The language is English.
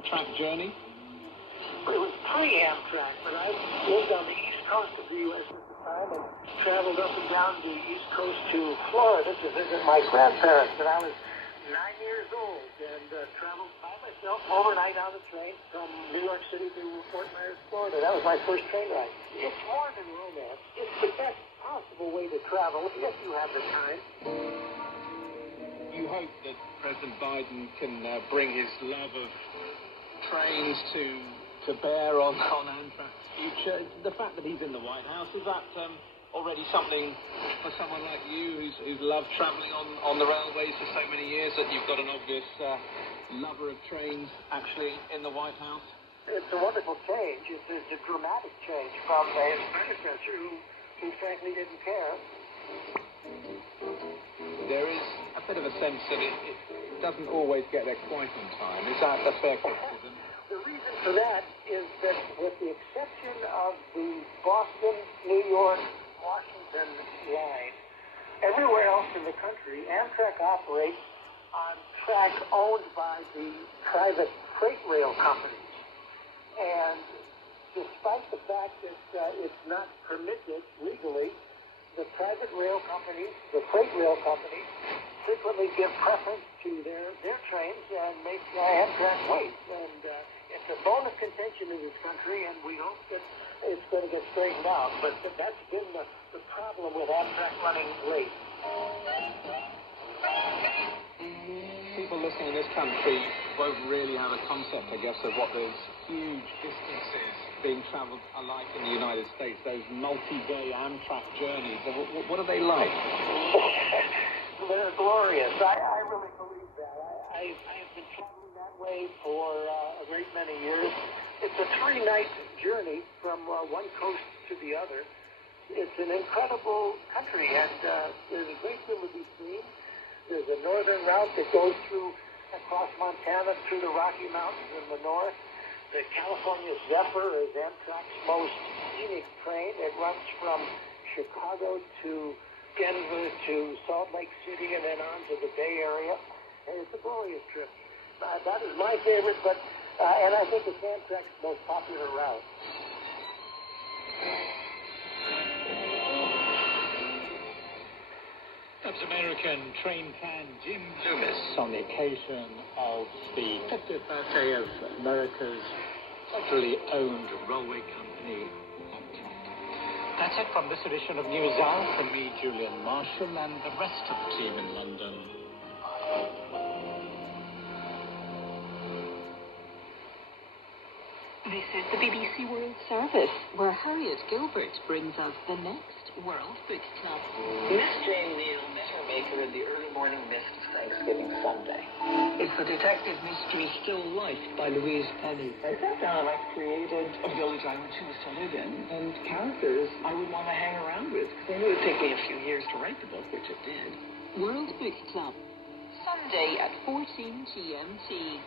Amtrak journey? It was pre-Amtrak, but I lived on the east coast of the U.S. at the time and traveled up and down the east coast to Florida to visit my grandparents. And I was 9 years old and traveled by myself overnight on the train from New York City to Fort Myers, Florida. That was my first train ride. It's more than romance. It's the best possible way to travel if you have the time. You hope that President Biden can bring his love of trains to bear on Amtrak's future. The fact that he's in the White House, is that already something for someone like you who's loved travelling on the railways for so many years, that you've got an obvious lover of trains actually in the White House? It's a wonderful change. It's a dramatic change from his predecessor who frankly didn't care. There is a bit of a sense that it doesn't always get there quite on time. Is that a fair criticism? The reason for that is that with the exception of the Boston, New York, Washington line, everywhere else in the country, Amtrak operates on track owned by the private freight rail companies. And despite the fact that it's not permitted legally, the private rail companies, the freight rail companies, frequently give preference to their trains and make Amtrak wait. And it's a bone of contention in this country, and we hope that it's going to get straightened out. But that's been the problem with Amtrak running late. People listening in this country won't really have a concept, I guess, of what those huge distances being travelled are like in the United States, those multi-day Amtrak journeys. What are they like? They're glorious. I really believe that. I have been traveling that way for a great many years. It's a 3-night journey from one coast to the other. It's an incredible country, and there's a great deal to be seen. There's a northern route that goes across Montana through the Rocky Mountains in the north. The California Zephyr is Amtrak's most scenic train. It runs from Chicago to Denver to Salt Lake City and then on to the Bay Area. And it's a glorious trip. That is my favorite, and I think it's Amtrak's most popular route. That's American train fan Jim Loomis on the occasion of the 50th birthday of America's federally owned railway company, Amtrak. That's it from this edition of News Hour from me, Julian Marshall, and the rest of the team in London. This is the BBC World Service, where Harriet Gilbert brings us the next World Book Club. Miss Jane Neal met her maker in the early morning mist of Thanksgiving Sunday. Is the detective mystery still life by Louise Penny? I sat down and I created a village I would choose to live in and characters I would want to hang around with, because I knew it would take me a few years to write the book, which it did. World Book Club, Sunday at 14 GMT.